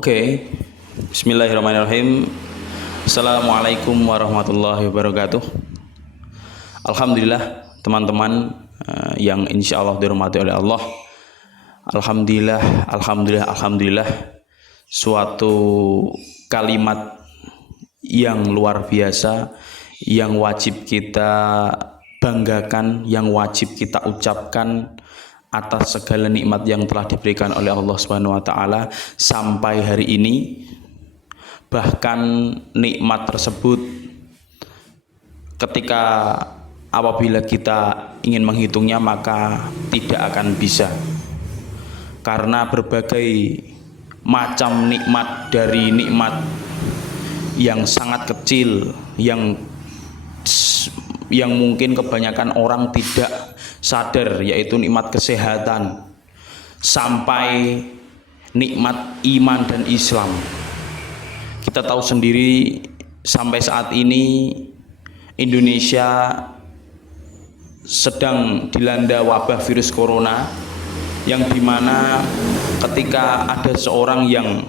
Oke, Bismillahirrahmanirrahim. Assalamualaikum warahmatullahi wabarakatuh. Alhamdulillah teman-teman yang insya Allah dirahmati oleh Allah. Alhamdulillah. Suatu kalimat yang luar biasa, yang wajib kita banggakan, yang wajib kita ucapkan atas segala nikmat yang telah diberikan oleh Allah Subhanahu wa taala sampai hari ini. Bahkan nikmat tersebut ketika apabila kita ingin menghitungnya maka tidak akan bisa, karena berbagai macam nikmat, dari nikmat yang sangat kecil yang mungkin kebanyakan orang tidak sadar, yaitu nikmat kesehatan, sampai nikmat iman dan Islam. Kita tahu sendiri sampai saat ini Indonesia sedang dilanda wabah virus corona, yang dimana ketika ada seorang yang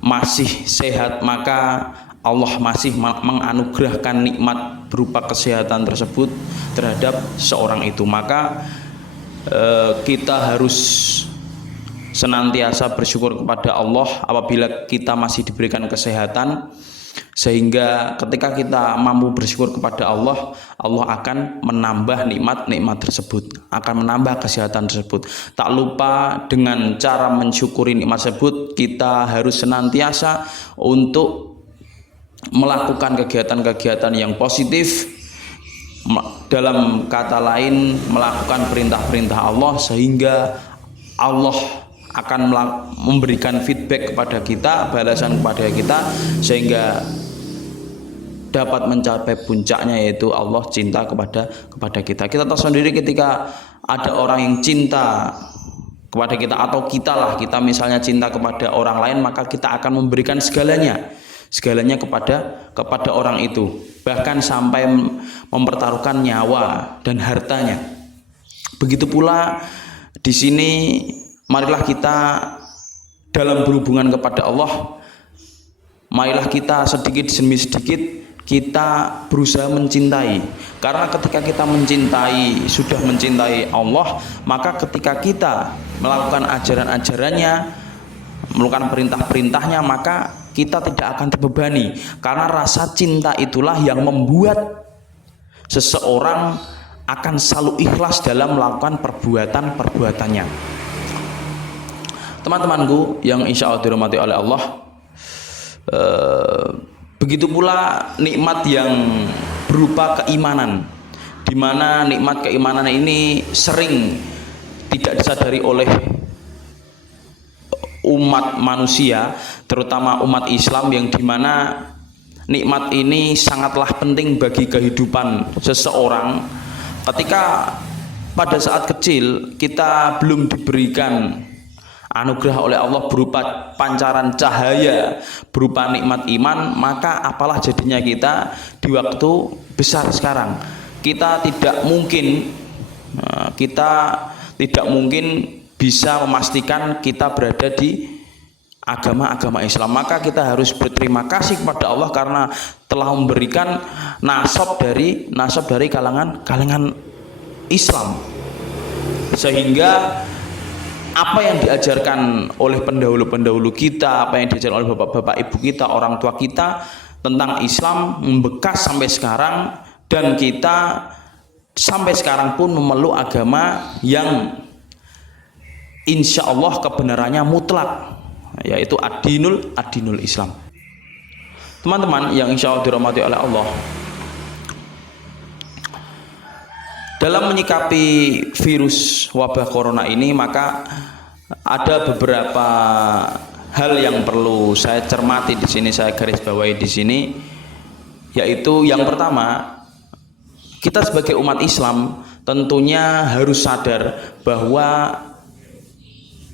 masih sehat maka Allah masih menganugerahkan nikmat berupa kesehatan tersebut terhadap seorang itu. Maka kita harus senantiasa bersyukur kepada Allah apabila kita masih diberikan kesehatan, sehingga ketika kita mampu bersyukur kepada Allah, Allah akan menambah nikmat-nikmat tersebut, akan menambah kesehatan tersebut. Tak lupa dengan cara mensyukuri nikmat tersebut, kita harus senantiasa untuk melakukan kegiatan-kegiatan yang positif, dalam kata lain melakukan perintah-perintah Allah, sehingga Allah akan memberikan feedback kepada kita, balasan kepada kita, sehingga dapat mencapai puncaknya, yaitu Allah cinta kepada kita. Kita tahu sendiri ketika ada orang yang cinta kepada kita, atau kita misalnya cinta kepada orang lain, maka kita akan memberikan segalanya kepada orang itu, bahkan sampai mempertaruhkan nyawa dan hartanya. Begitu pula di sini, marilah kita dalam berhubungan kepada Allah, marilah kita sedikit demi sedikit kita berusaha mencintai, karena ketika kita sudah mencintai Allah, maka ketika kita melakukan ajaran-ajarannya, melakukan perintah-perintahnya, maka kita tidak akan terbebani, karena rasa cinta itulah yang membuat seseorang akan selalu ikhlas dalam melakukan perbuatan-perbuatannya. Teman-temanku yang insya Allah dirahmati oleh Allah, begitu pula nikmat yang berupa keimanan, di mana nikmat keimanan ini sering tidak disadari oleh umat manusia, terutama umat Islam, yang dimana nikmat ini sangatlah penting bagi kehidupan seseorang. Ketika pada saat kecil kita belum diberikan anugerah oleh Allah berupa pancaran cahaya, berupa nikmat iman, maka apalah jadinya kita di waktu besar sekarang. Kita tidak mungkin bisa memastikan kita berada di agama Islam. Maka kita harus berterima kasih kepada Allah karena telah memberikan nasab dari kalangan Islam, sehingga apa yang diajarkan oleh pendahulu kita, apa yang diajarkan oleh bapak-bapak ibu kita, orang tua kita tentang Islam membekas sampai sekarang, dan kita sampai sekarang pun memeluk agama yang insya Allah kebenarannya mutlak, yaitu ad-dinul Islam. Teman-teman yang insya Allah dirahmati oleh Allah, dalam menyikapi virus wabah corona ini, maka ada beberapa hal yang perlu saya cermati di sini, saya garis bawahi di sini, yaitu yang pertama, kita sebagai umat Islam tentunya harus sadar bahwa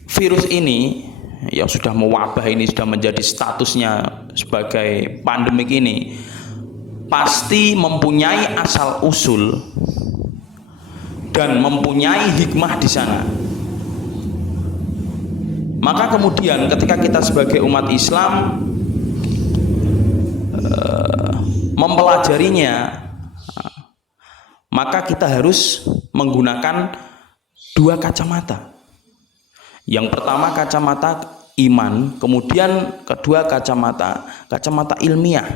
virus ini yang sudah mewabah ini, sudah menjadi statusnya sebagai pandemik ini, pasti mempunyai asal usul dan mempunyai hikmah di sana. Maka kemudian ketika kita sebagai umat Islam mempelajarinya, maka kita harus menggunakan dua kacamata. Yang pertama kacamata iman, kemudian kedua kacamata ilmiah.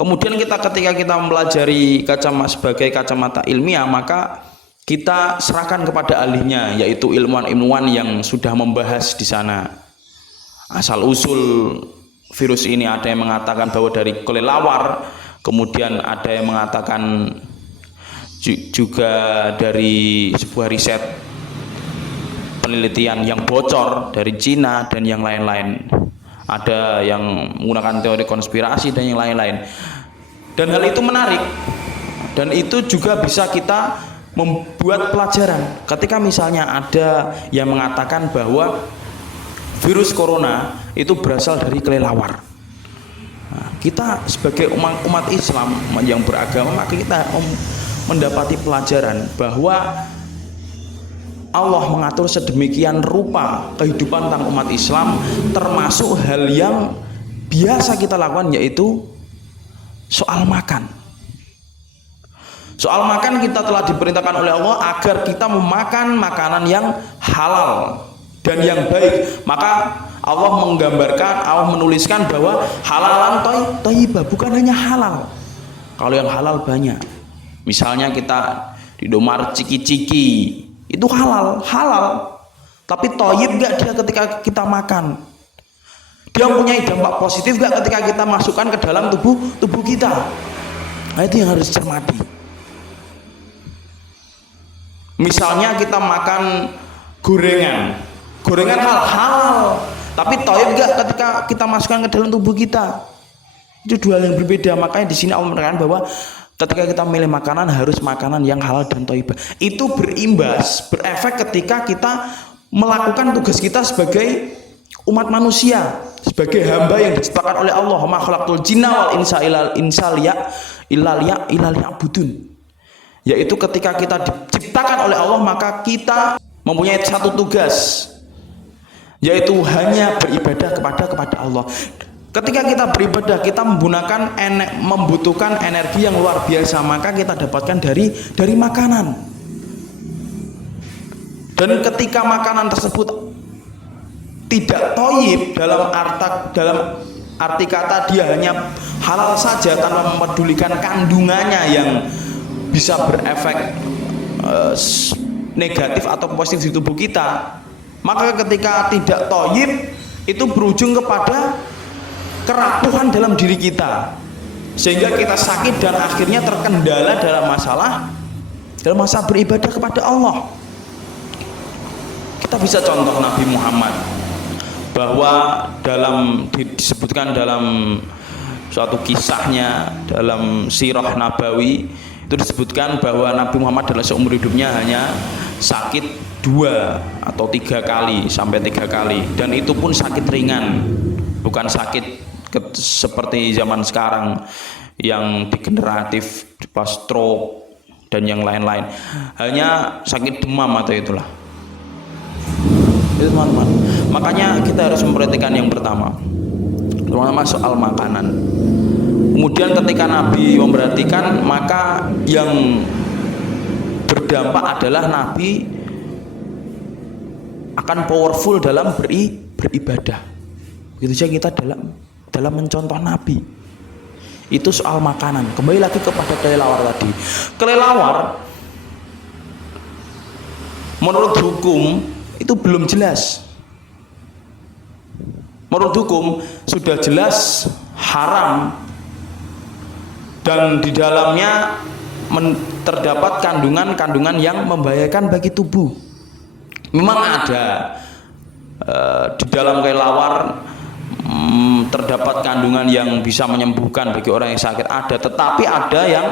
Kemudian ketika kita mempelajari kacamata sebagai kacamata ilmiah, maka kita serahkan kepada ahlinya, yaitu ilmuwan-ilmuwan yang sudah membahas di sana asal usul virus ini. Ada yang mengatakan bahwa dari kelelawar, kemudian ada yang mengatakan juga dari sebuah riset penelitian yang bocor dari Cina dan yang lain-lain. Ada yang menggunakan teori konspirasi dan yang lain-lain. Dan hal itu menarik, dan itu juga bisa kita membuat pelajaran. Ketika misalnya ada yang mengatakan bahwa virus corona itu berasal dari kelelawar, nah, kita sebagai umat Islam yang beragama, maka kita mendapati pelajaran bahwa Allah mengatur sedemikian rupa kehidupan tentang umat Islam, termasuk hal yang biasa kita lakukan, yaitu soal makan. Soal makan kita telah diperintahkan oleh Allah agar kita memakan makanan yang halal dan yang baik. Maka Allah menggambarkan, Allah menuliskan bahwa halalan thayyibah, bukan hanya halal. Kalau yang halal banyak. Misalnya kita di Indomaret ciki-ciki, itu halal. Tapi thayyib gak dia ketika kita makan? Dia mempunyai dampak positif gak ketika kita masukkan ke dalam tubuh kita? Nah, itu yang harus dicermati. Misalnya kita makan gorengan halal, tapi thayyib gak ketika kita masukkan ke dalam tubuh kita? Itu dua hal yang berbeda. Makanya di sini Allah menerangkan bahwa ketika kita milih makanan harus makanan yang halal dan thayyibah. Itu berefek ketika kita melakukan tugas kita sebagai umat manusia, sebagai hamba yang diciptakan oleh Allah. Ma khalaqtul jinna wal insa illa liya'budun. Yaitu ketika kita diciptakan oleh Allah, maka kita mempunyai satu tugas, yaitu hanya beribadah kepada Allah. Ketika kita beribadah, kita membutuhkan energi yang luar biasa, maka kita dapatkan dari makanan. Dan ketika makanan tersebut tidak thayyib, dalam arti kata dia hanya halal saja tanpa mempedulikan kandungannya yang bisa berefek negatif atau positif di tubuh kita, maka ketika tidak thayyib itu berujung kepada kerapuhan dalam diri kita, sehingga kita sakit dan akhirnya terkendala dalam masalah beribadah kepada Allah. Kita bisa contoh Nabi Muhammad, bahwa disebutkan dalam suatu kisahnya dalam sirah Nabawi, itu disebutkan bahwa Nabi Muhammad dalam seumur hidupnya hanya sakit 2 atau 3 kali sampai 3 kali, dan itu pun sakit ringan, bukan sakit seperti zaman sekarang yang degeneratif, pas stroke dan yang lain-lain. Hanya sakit demam atau itulah. Itu teman-teman. Makanya kita harus memperhatikan yang pertama soal makanan. Kemudian ketika Nabi memperhatikan, maka yang berdampak adalah Nabi akan powerful dalam beribadah. Begitu saja kita dalam mencontoh Nabi. Itu soal makanan. Kembali lagi kepada kelelawar tadi. Kelelawar menurut hukum itu belum jelas. Menurut hukum sudah jelas haram, dan di dalamnya terdapat kandungan-kandungan yang membahayakan bagi tubuh. Memang ada di dalam kelelawar terdapat kandungan yang bisa menyembuhkan bagi orang yang sakit, ada, tetapi ada yang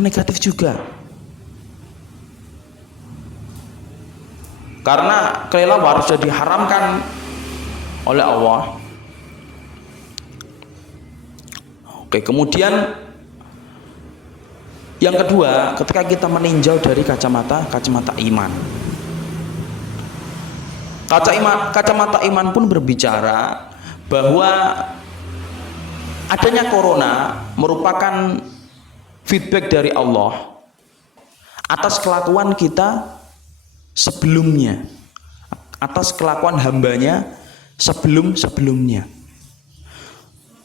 negatif juga. Karena kelelawar sudah diharamkan oleh Allah. Oke, kemudian yang kedua, ketika kita meninjau dari kacamata iman. Kacamata iman pun berbicara bahwa adanya corona merupakan feedback dari Allah atas kelakuan kita sebelumnya, atas kelakuan hambanya sebelum-sebelumnya.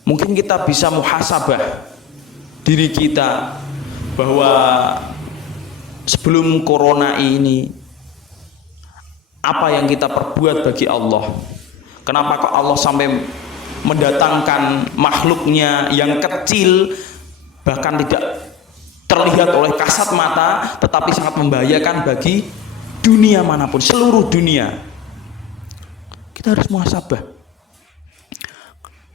Mungkin kita bisa muhasabah diri kita bahwa sebelum corona ini apa yang kita perbuat bagi Allah. Kenapa kok Allah sampai mendatangkan makhluknya yang kecil, bahkan tidak terlihat oleh kasat mata, tetapi sangat membahayakan bagi dunia manapun, seluruh dunia. Kita harus muhasabah.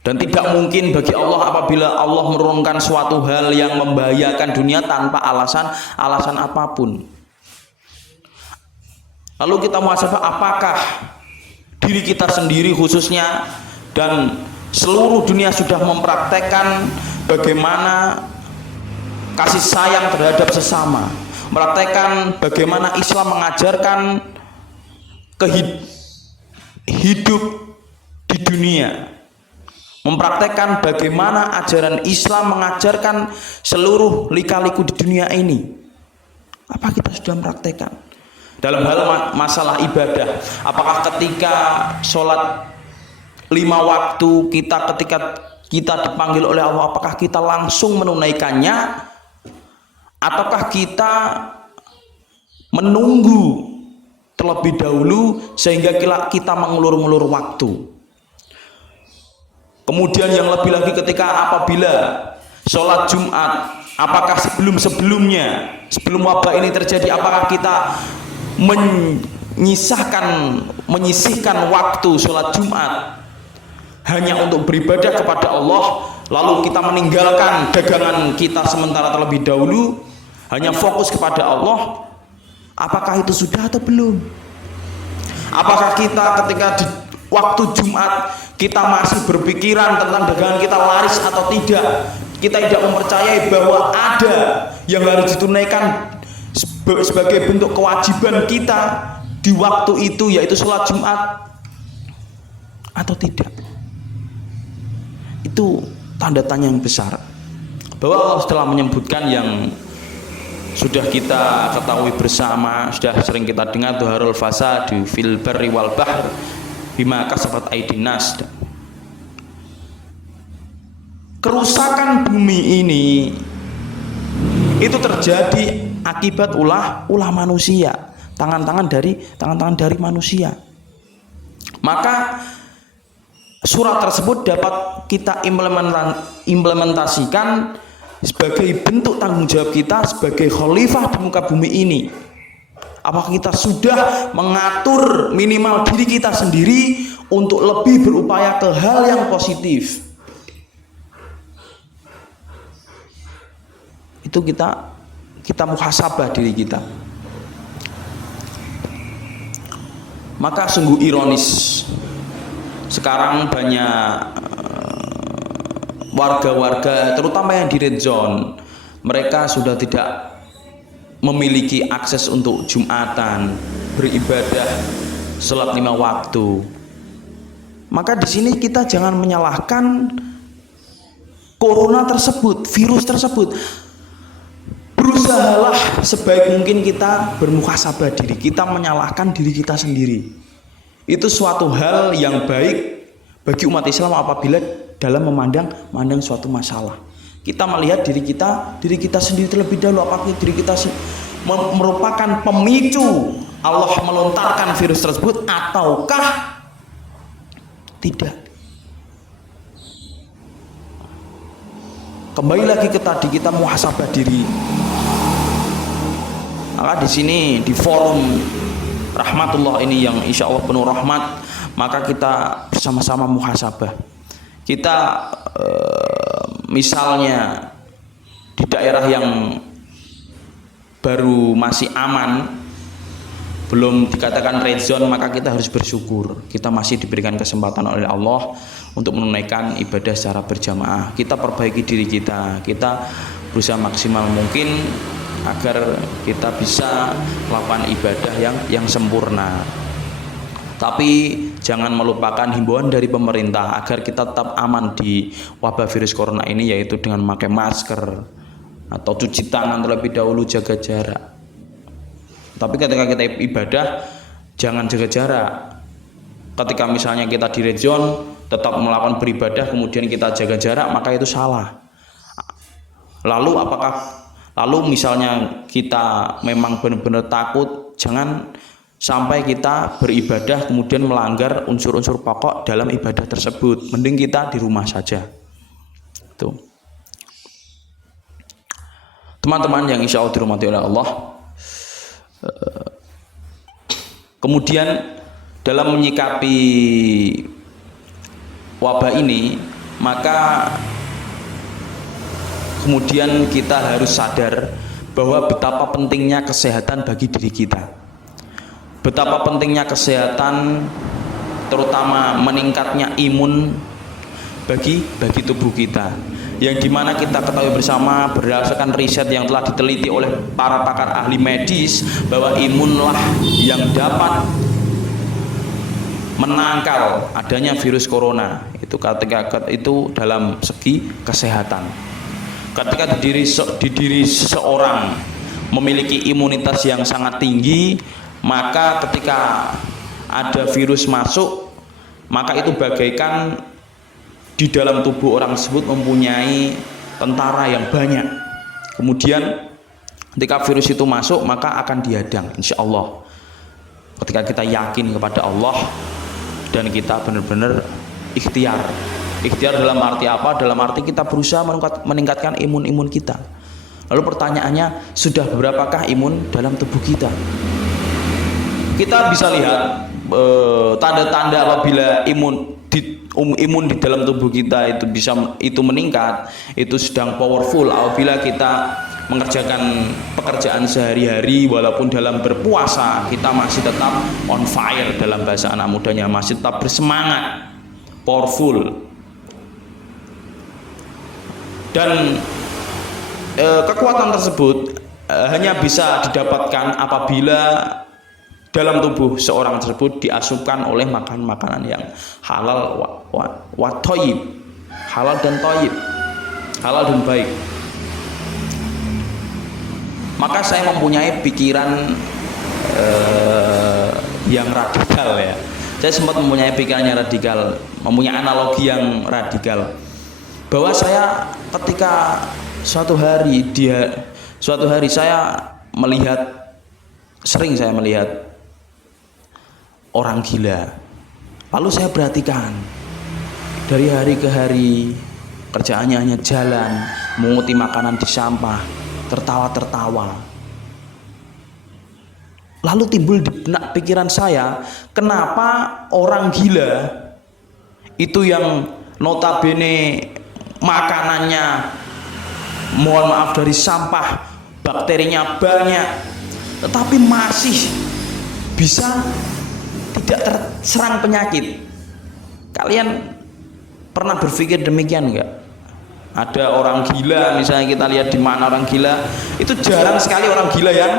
Dan tidak mungkin bagi Allah apabila Allah menurunkan suatu hal yang membahayakan dunia tanpa alasan apapun. Lalu kita muhasabah, apakah diri kita sendiri khususnya dan seluruh dunia sudah mempraktekkan bagaimana kasih sayang terhadap sesama, mempraktekkan bagaimana Islam mengajarkan hidup di dunia, mempraktekkan bagaimana ajaran Islam mengajarkan seluruh lika-liku di dunia ini. Apa kita sudah mempraktekkan? Dalam hal masalah ibadah, apakah ketika sholat 5 waktu ketika kita dipanggil oleh Allah, apakah kita langsung menunaikannya, ataukah kita menunggu terlebih dahulu sehingga kita mengulur-ulur waktu? Kemudian yang lebih lagi ketika apabila sholat Jumat, apakah sebelum wabah ini terjadi, apakah kita menyisihkan waktu sholat Jumat hanya untuk beribadah kepada Allah, lalu kita meninggalkan dagangan kita sementara terlebih dahulu, hanya fokus kepada Allah? Apakah itu sudah atau belum? Apakah kita ketika di waktu Jumat kita masih berpikiran tentang dagangan kita laris atau tidak? Kita tidak mempercayai bahwa ada yang harus ditunaikan sebagai bentuk kewajiban kita di waktu itu, yaitu sholat Jumat, atau tidak? Itu tanda tanya yang besar, bahwa Allah telah menyebutkan yang sudah kita ketahui bersama, sudah sering kita dengar, dhaharul fasadu fil barri wal bahr bima kasabat aydin nas. Kerusakan bumi ini itu terjadi akibat ulah manusia, tangan-tangan dari manusia. Maka surat tersebut dapat kita implementasikan sebagai bentuk tanggung jawab kita sebagai khalifah di muka bumi ini. Apakah kita sudah mengatur minimal diri kita sendiri untuk lebih berupaya ke hal yang positif? Itu kita muhasabah diri kita. Maka sungguh ironis, sekarang banyak warga-warga terutama yang di red zone, mereka sudah tidak memiliki akses untuk Jumatan, beribadah, sholat 5 waktu. Maka di sini kita jangan menyalahkan corona tersebut, virus tersebut. Berusahalah sebaik mungkin kita bermuhasabah diri, kita menyalahkan diri kita sendiri. Itu suatu hal yang baik bagi umat Islam apabila dalam memandang suatu masalah. Kita melihat diri kita sendiri terlebih dahulu, apakah diri kita merupakan pemicu Allah melontarkan virus tersebut ataukah tidak. Kembali lagi ke tadi, kita muhasabah diri. Maka di sini di forum rahmatullah ini yang insya Allah penuh rahmat, maka kita bersama-sama muhasabah. Kita misalnya di daerah yang baru masih aman, belum dikatakan red zone, maka kita harus bersyukur kita masih diberikan kesempatan oleh Allah untuk menunaikan ibadah secara berjamaah. Kita perbaiki diri kita berusaha maksimal mungkin agar kita bisa melakukan ibadah yang sempurna. Tapi jangan melupakan himbauan dari pemerintah agar kita tetap aman di wabah virus corona ini, yaitu dengan memakai masker atau cuci tangan terlebih dahulu, jaga jarak. Tapi ketika kita ibadah jangan jaga jarak. Ketika misalnya kita di red zone tetap melakukan beribadah kemudian kita jaga jarak, maka itu salah. Lalu misalnya kita memang benar-benar takut, jangan sampai kita beribadah kemudian melanggar unsur-unsur pokok dalam ibadah tersebut. Mending kita di rumah saja. Tuh. Teman-teman yang insya Allah dirahmati oleh Allah, kemudian dalam menyikapi wabah ini, maka kemudian kita harus sadar bahwa betapa pentingnya kesehatan bagi diri kita. Betapa pentingnya kesehatan, terutama meningkatnya imun bagi tubuh kita. Yang dimana kita ketahui bersama berdasarkan riset yang telah diteliti oleh para pakar ahli medis bahwa imunlah yang dapat menangkal adanya virus corona. Itu ketika itu dalam segi kesehatan. Ketika di diri seseorang memiliki imunitas yang sangat tinggi, maka ketika ada virus masuk, maka itu bagaikan di dalam tubuh orang tersebut mempunyai tentara yang banyak. Kemudian ketika virus itu masuk, maka akan dihadang insya Allah. Ketika kita yakin kepada Allah dan kita benar-benar ikhtiar dalam arti apa? Dalam arti kita berusaha meningkatkan imun kita. Lalu pertanyaannya, sudah berapakah imun dalam tubuh kita? Kita bisa lihat tanda-tanda apabila imun di dalam tubuh kita itu meningkat, itu sedang powerful. Apabila kita mengerjakan pekerjaan sehari-hari walaupun dalam berpuasa, kita masih tetap on fire, dalam bahasa anak mudanya masih tetap bersemangat, powerful. Dan kekuatan tersebut hanya bisa didapatkan apabila dalam tubuh seorang tersebut diasupkan oleh makanan yang halal wa thayyib, halal dan thayyib, halal dan baik. Maka saya mempunyai pikiran yang radikal ya. Saya sempat mempunyai pikiran yang radikal, mempunyai analogi yang radikal, bahwa saya ketika suatu hari saya sering melihat orang gila. Lalu saya perhatikan dari hari ke hari kerjaannya hanya jalan, menguti makanan di sampah, tertawa-tertawa. Lalu timbul di benak pikiran saya, kenapa orang gila itu yang notabene makanannya, mohon maaf, dari sampah, bakterinya banyak, tetapi masih bisa tidak terserang penyakit. Kalian pernah berpikir demikian enggak? Ada orang gila, misalnya kita lihat di mana orang gila, itu jarang sekali orang gila yang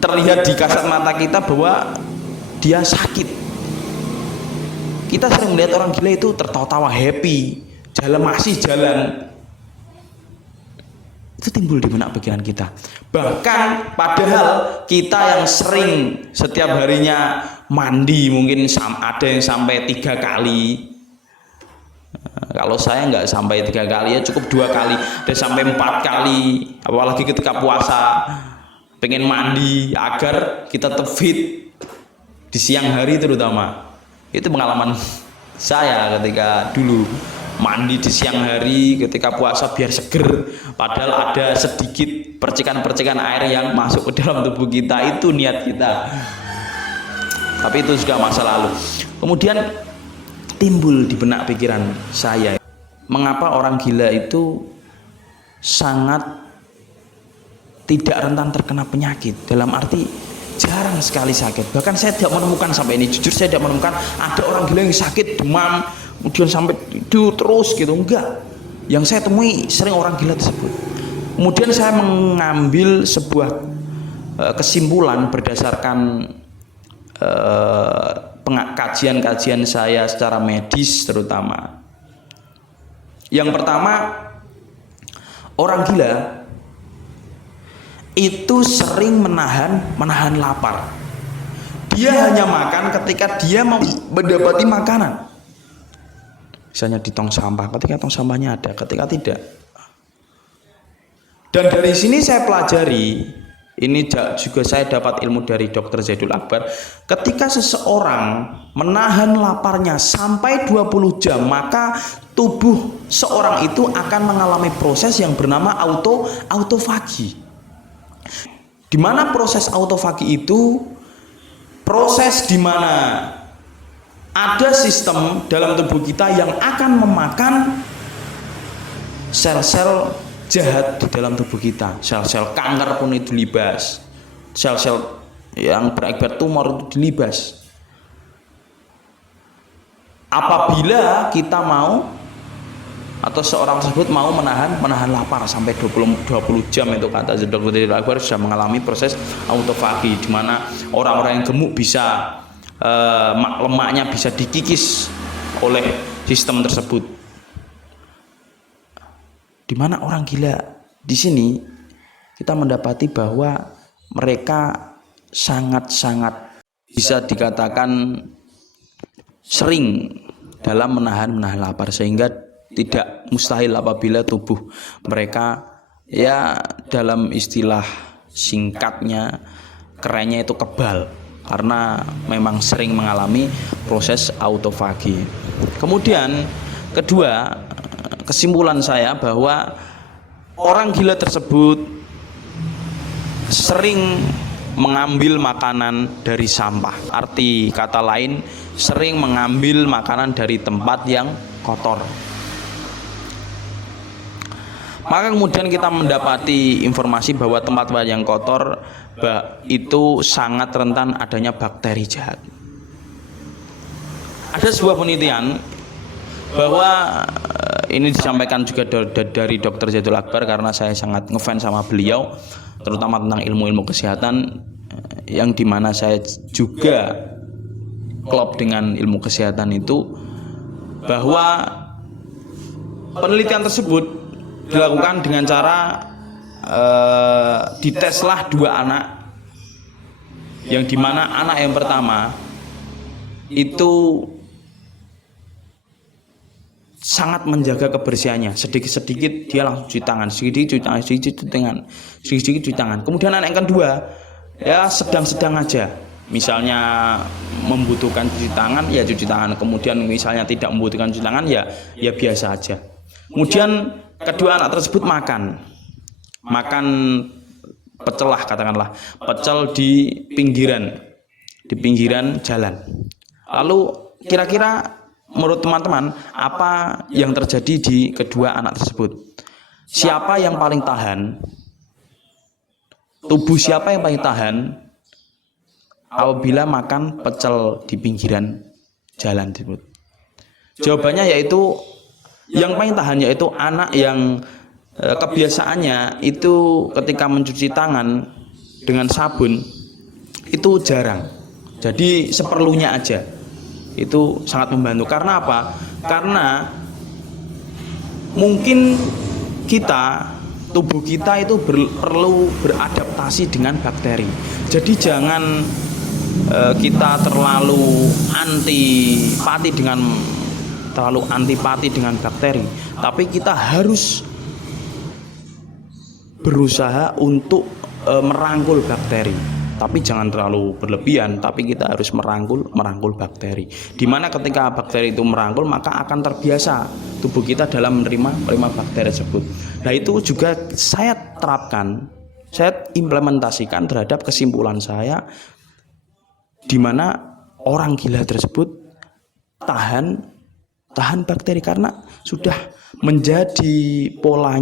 terlihat di kasat mata kita bahwa dia sakit. Kita sering melihat orang gila itu tertawa-tawa, happy, masih jalan. Itu timbul di benak pikiran kita. Bahkan padahal kita yang sering setiap harinya mandi, mungkin ada yang sampai 3 kali. Kalau saya nggak sampai 3 kali, ya cukup 2 kali, dan sampai 4 kali. Apalagi ketika puasa, pengen mandi agar kita tetap fit di siang hari terutama. Itu pengalaman saya ketika dulu mandi di siang hari ketika puasa biar seger, padahal ada sedikit percikan-percikan air yang masuk ke dalam tubuh kita. Itu niat kita, tapi itu sudah masa lalu. Kemudian timbul di benak pikiran saya, mengapa orang gila itu sangat tidak rentan terkena penyakit, dalam arti jarang sekali sakit. Bahkan saya tidak menemukan sampai ini, jujur saya tidak menemukan ada orang gila yang sakit demam kemudian sampai tidur terus gitu, enggak. Yang saya temui sering orang gila tersebut. Kemudian saya mengambil sebuah kesimpulan berdasarkan kajian-kajian saya secara medis terutama. Yang pertama, orang gila itu sering menahan lapar. Dia hanya makan ketika dia mau mendapati makanan. Misalnya di tong sampah, ketika tong sampahnya ada, ketika tidak. Dan dari sini saya pelajari, ini juga saya dapat ilmu dari Dr. Zaidul Akbar, ketika seseorang menahan laparnya sampai 20 jam, maka tubuh seorang itu akan mengalami proses yang bernama autofagi. Di mana proses autofagi itu proses di mana ada sistem dalam tubuh kita yang akan memakan sel-sel jahat di dalam tubuh kita. Sel-sel kanker pun itu dilibas, sel-sel yang berakibat tumor itu dilibas. Apabila kita mau atau seorang tersebut mau menahan lapar sampai 20 jam, itu kata Dr. Zaidul Akbar sudah mengalami proses autofagi, di mana orang-orang yang gemuk bisa lemaknya bisa dikikis oleh sistem tersebut. Di mana orang gila di sini kita mendapati bahwa mereka sangat-sangat bisa dikatakan sering dalam menahan lapar, sehingga tidak mustahil apabila tubuh mereka, ya dalam istilah singkatnya, kerennya itu kebal, karena memang sering mengalami proses autofagi. Kemudian kedua, kesimpulan saya bahwa orang gila tersebut sering mengambil makanan dari sampah. Arti kata lain, sering mengambil makanan dari tempat yang kotor. Maka kemudian kita mendapati informasi bahwa tempat-tempat yang kotor itu sangat rentan adanya bakteri jahat. Ada sebuah penelitian bahwa ini disampaikan juga dari Dr. Zaidul Akbar, karena saya sangat ngefans sama beliau, terutama tentang ilmu-ilmu kesehatan, yang dimana saya juga klop dengan ilmu kesehatan itu, bahwa penelitian tersebut dilakukan dengan cara diteslah 2 anak, yang dimana anak yang pertama itu sangat menjaga kebersihannya, sedikit-sedikit dia langsung cuci tangan, sedikit-sedikit cuci tangan. Kemudian anak yang kedua ya sedang-sedang aja, misalnya membutuhkan cuci tangan ya cuci tangan, kemudian misalnya tidak membutuhkan cuci tangan ya biasa aja. Kemudian kedua anak tersebut makan pecel lah, katakanlah pecel di pinggiran jalan. Lalu kira-kira menurut teman-teman apa yang terjadi di kedua anak tersebut? Siapa yang paling tahan? Tubuh siapa yang paling tahan apabila makan pecel di pinggiran jalan tersebut? Jawabannya yaitu yang paling tahan yaitu anak yang kebiasaannya itu ketika mencuci tangan dengan sabun itu jarang, jadi seperlunya aja. Itu sangat membantu. Karena apa? Karena mungkin tubuh kita itu perlu beradaptasi dengan bakteri. Jadi jangan kita terlalu antipati dengan bakteri, tapi kita harus berusaha untuk merangkul bakteri. Tapi jangan terlalu berlebihan, tapi kita harus merangkul bakteri. Dimana ketika bakteri itu merangkul, maka akan terbiasa tubuh kita dalam menerima bakteri tersebut. Nah itu juga saya terapkan, saya implementasikan terhadap kesimpulan saya, dimana orang gila tersebut tahan bakteri karena sudah menjadi pola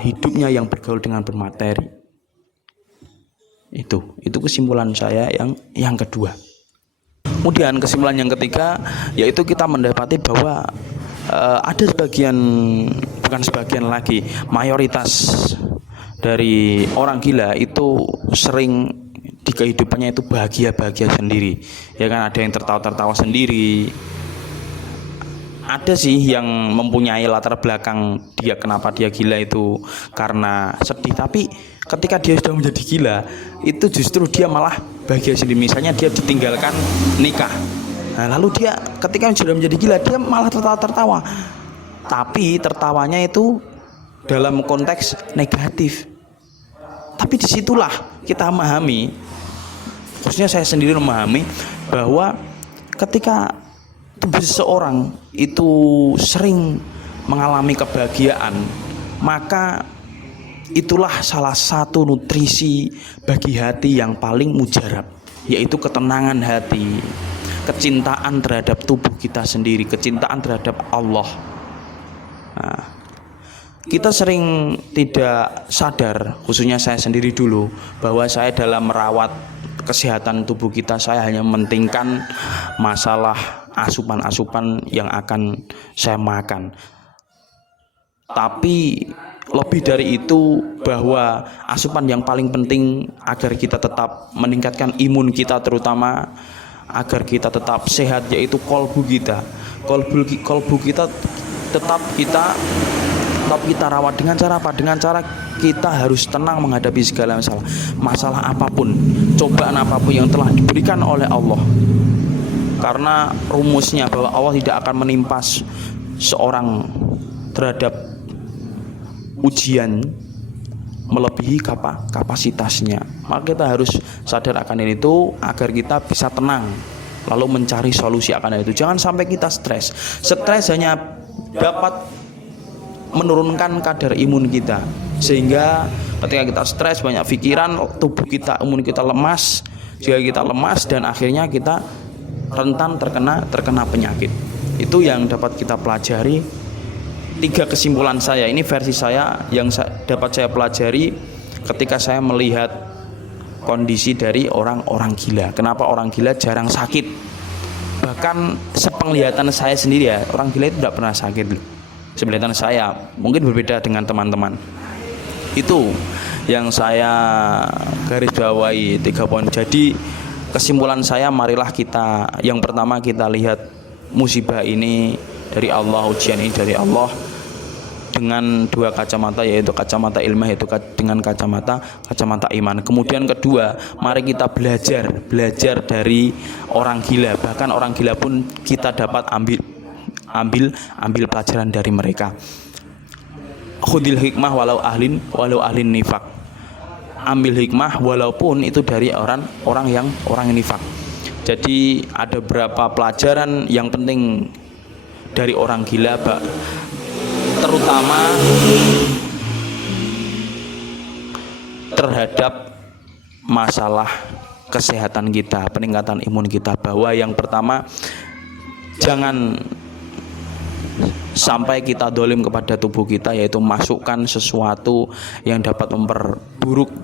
hidupnya yang bergaul dengan bermateri. Itu kesimpulan saya yang kedua. Kemudian kesimpulan yang ketiga yaitu kita mendapati bahwa ada mayoritas dari orang gila itu sering kehidupannya itu bahagia sendiri. Ya kan, ada yang tertawa sendiri. Ada sih yang mempunyai latar belakang dia kenapa dia gila itu karena sedih, tapi ketika dia sudah menjadi gila itu justru dia malah bahagia sendiri. Misalnya dia ditinggalkan nikah, nah lalu dia ketika sudah menjadi gila dia malah tertawa, tapi tertawanya itu dalam konteks negatif. Tapi disitulah kita memahami, khususnya saya sendiri memahami bahwa ketika tubuh seseorang itu sering mengalami kebahagiaan, maka itulah salah satu nutrisi bagi hati yang paling mujarab, yaitu ketenangan hati, kecintaan terhadap tubuh kita sendiri, kecintaan terhadap Allah. Nah, kita sering tidak sadar, khususnya saya sendiri dulu, bahwa saya dalam merawat kesehatan tubuh kita, saya hanya mementingkan masalah asupan-asupan yang akan saya makan. Tapi lebih dari itu, bahwa asupan yang paling penting agar kita tetap meningkatkan imun kita, terutama agar kita tetap sehat, yaitu kolbu kita. Kolbu kita tetap kita rawat dengan cara apa? Dengan cara kita harus tenang menghadapi segala masalah apapun, cobaan apapun yang telah diberikan oleh Allah. Karena rumusnya bahwa Allah tidak akan menimpa seorang terhadap ujian melebihi kapasitasnya. Maka kita harus sadar akan itu agar kita bisa tenang lalu mencari solusi akan itu. Jangan sampai kita stres. Stres hanya dapat menurunkan kadar imun kita, sehingga ketika kita stres, banyak pikiran, tubuh kita, imun kita lemas. Jika kita lemas, dan akhirnya kita rentan terkena penyakit. Itu yang dapat kita pelajari. 3 kesimpulan saya, ini versi saya yang dapat saya pelajari ketika saya melihat kondisi dari orang-orang gila. Kenapa orang gila jarang sakit? Bahkan sepenglihatan saya sendiri ya, orang gila itu tidak pernah sakit loh. Sebenarnya saya mungkin berbeda dengan teman-teman. Itu yang saya garis bawahi 3 poin. Jadi kesimpulan saya, marilah kita, yang pertama kita lihat musibah ini dari Allah, ujian ini dari Allah dengan 2 kacamata, yaitu kacamata ilmiah, yaitu dengan kacamata iman. Kemudian kedua, mari kita belajar dari orang gila. Bahkan orang gila pun kita dapat ambil pelajaran dari mereka. Khudil hikmah walau ahlin nifak. Ambil hikmah walaupun itu dari orang yang nifak. Jadi ada beberapa pelajaran yang penting dari orang gila, terutama terhadap masalah kesehatan kita, peningkatan imun kita. Bahwa yang pertama, jangan sampai kita dolim kepada tubuh kita, yaitu masukkan sesuatu yang dapat memperburuk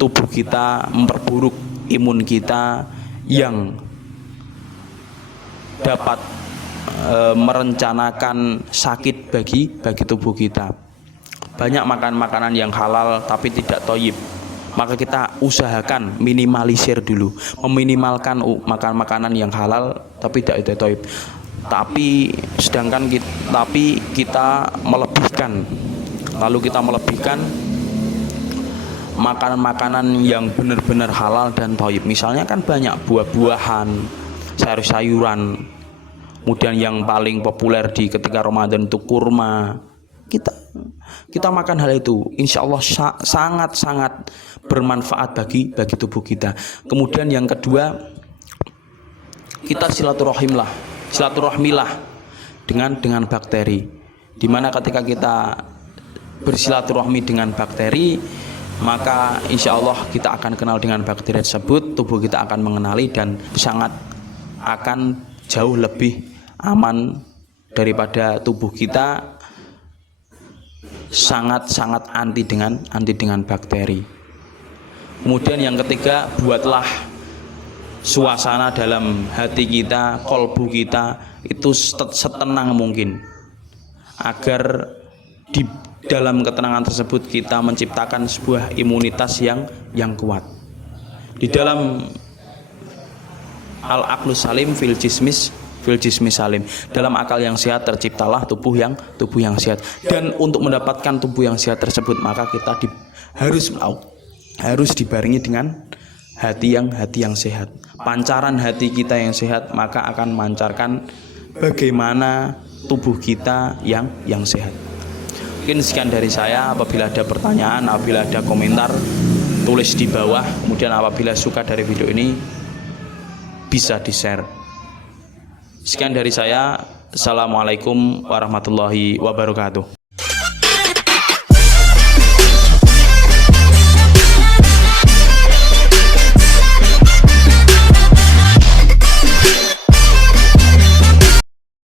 tubuh kita, memperburuk imun kita, yang dapat merencanakan sakit bagi tubuh kita. Banyak makan makanan yang halal tapi tidak thayyib, maka kita usahakan minimalisir dulu, meminimalkan makan makanan yang halal tapi tidak thayyib. Tapi kita melebihkan, makanan-makanan yang benar-benar halal dan thayyib. Misalnya kan banyak buah-buahan, sayur-sayuran. Kemudian yang paling populer di ketika Ramadan itu kurma. Kita makan hal itu, insya Allah sangat bermanfaat bagi tubuh kita. Kemudian yang kedua, kita silaturahmilah dengan bakteri. Dimana ketika kita bersilaturahmi dengan bakteri, maka insya Allah kita akan kenal dengan bakteri tersebut, tubuh kita akan mengenali dan sangat akan jauh lebih aman daripada tubuh kita sangat anti dengan bakteri. Kemudian yang ketiga, buatlah suasana dalam hati kita, kolbu kita itu setenang mungkin, agar di dalam ketenangan tersebut kita menciptakan sebuah imunitas yang kuat. Di dalam al-aqlus salim fil jismis salim, dalam akal yang sehat terciptalah tubuh yang sehat. Dan untuk mendapatkan tubuh yang sehat tersebut, maka kita harus dibarengi dengan hati yang sehat. Pancaran hati kita yang sehat maka akan memancarkan bagaimana tubuh kita yang sehat. Mungkin sekian dari saya. Apabila ada pertanyaan, apabila ada komentar, tulis di bawah. Kemudian apabila suka dari video ini, bisa di-share. Sekian dari saya. Assalamualaikum warahmatullahi wabarakatuh.